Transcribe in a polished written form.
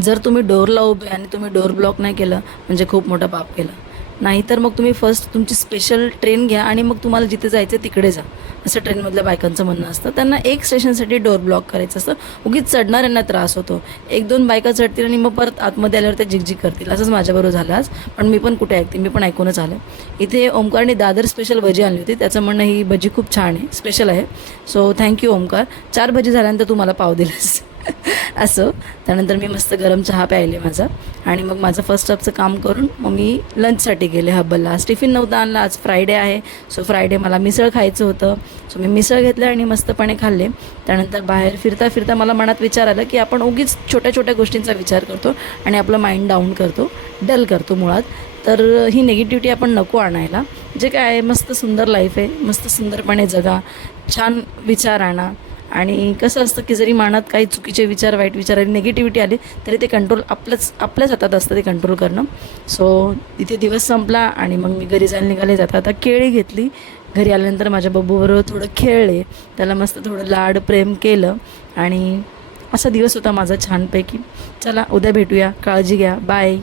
जर तुम्ही डोअरला उभे आणि तुम्ही डोअर ब्लॉक नाही केलं म्हणजे खूप मोठं पाप केलं. नाहीतर मग तुम्ही फर्स्ट तुमची स्पेशल ट्रेन घ्या आणि मग तुम्हाला जिथे जायचं तिकडे जा, असं ट्रेनमधल्या बायकांचं म्हणणं असतं. त्यांना एक स्टेशनसाठी डोअर ब्लॉक करायचं असतं. उगीच चढणाऱ्यांना त्रास होतो. 1-2 बायका चढतील आणि मग परत आतमध्ये आल्यावर ते झिकझिक करतील. असंच माझ्याबरोबर झालं आज. पण मी पण कुठे ऐकते, मी पण ऐकूनच आलं. इथे ओमकारने दादर स्पेशल भजी आणली होती. त्याचं म्हणणं ही भजी खूप छान आहे, स्पेशल आहे. So thank you Omkar. 4 भजी झाल्यानंतर तू मला पाव दिलंस. असं. त्यानंतर मी मस्त गरम चहा प्यायले माझा आणि मग माझं फर्स्ट स्टॉपचं काम करून मग मी लंचसाठी गेले हब्बलला. आज टिफिन नव्हता आणला, आज फ्रायडे आहे. सो फ्रायडे मला मिसळ खायचं होतं. सो मी मिसळ घेतलं आणि मस्तपणे खाल्ले. त्यानंतर बाहेर फिरता फिरता मला मनात विचार आला की आपण उगीच छोट्या छोट्या गोष्टींचा विचार करतो आणि आपलं माइंड डाऊन करतो, डल करतो मुळात. तर ही निगेटिव्हिटी आपण नको आणायला. जे काय आहे मस्त सुंदर लाईफ आहे, मस्त सुंदरपणे जगा, छान विचार आणा. आणि कसं असतं की जरी मनात काही चुकीचे विचार, वाईट विचार आणि निगेटिव्हिटी आली तरी ते कंट्रोल आपल्याच हातात असतं ते कंट्रोल करणं. सो तिथे दिवस संपला आणि मग मी घरी जायला निघाले. जाता आता केळी घेतली. घरी आल्यानंतर माझ्या बब्बूबरोबर थोडं खेळले, त्याला मस्त थोडं लाड प्रेम केलं आणि असा दिवस होता माझा छानपैकी. चला उद्या भेटूया. काळजी घ्या. बाय.